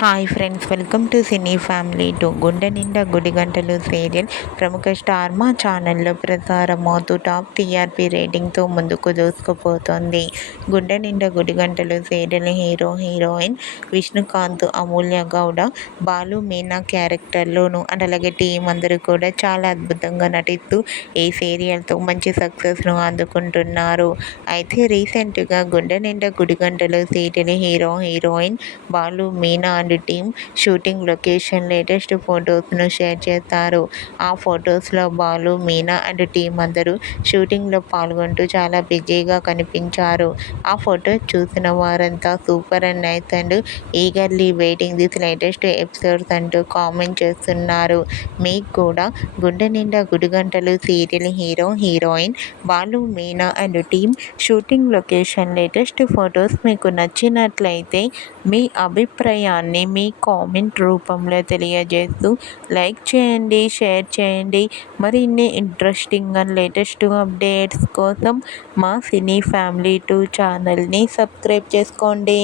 Hi friends, welcome to cine family to. గుండె నిండా గుడి గంటలు సీరియల్ ప్రముఖ స్టార్ మా ఛానల్లో ప్రసారమవుతూ టాప్ టీఆర్పీ రేటింగ్తో ముందుకు దూసుకుపోతోంది. గుండె నిండా గుడి గంటలు సీరియల్ హీరో హీరోయిన్ విష్ణుకాంత్, అమూల్య గౌడ, బాలు మీనా క్యారెక్టర్లోను అలాగే టీం అందరూ కూడా చాలా అద్భుతంగా నటిస్తూ ఈ సీరియల్తో మంచి సక్సెస్ను అందుకుంటున్నారు. అయితే రీసెంట్గా గుండె నిండా గుడి గంటలు serial hero heroine Balu Meena and team shooting location latest ఫొటోస్ను షేర్ చేస్తారు. ఆ ఫొటోస్లో బాలు, మీనా అండ్ టీమ్ అందరూ షూటింగ్లో పాల్గొంటూ చాలా బిజీగా కనిపించారు. ఆ ఫొటోస్ చూసిన వారంతా super and nice and eagerly waiting this latest episodes అంటూ కామెంట్ చేస్తున్నారు. మీకు కూడా గుండె నిండా గుడి గంటలు serial hero heroine Balu, Meena and team shooting location latest photos మీకు నచ్చినట్లయితే మీ అభిప్రాయాన్ని మీ కామెంట్ రూపంలో తెలియజేస్తూ లైక్ చేయండి, షేర్ చేయండి. మరిన్ని ఇంట్రెస్టింగ్ అండ్ లేటెస్ట్ అప్డేట్స్ కోసం మా సినీ ఫ్యామిలీ 2 ఛానల్ని సబ్స్క్రైబ్ చేసుకోండి.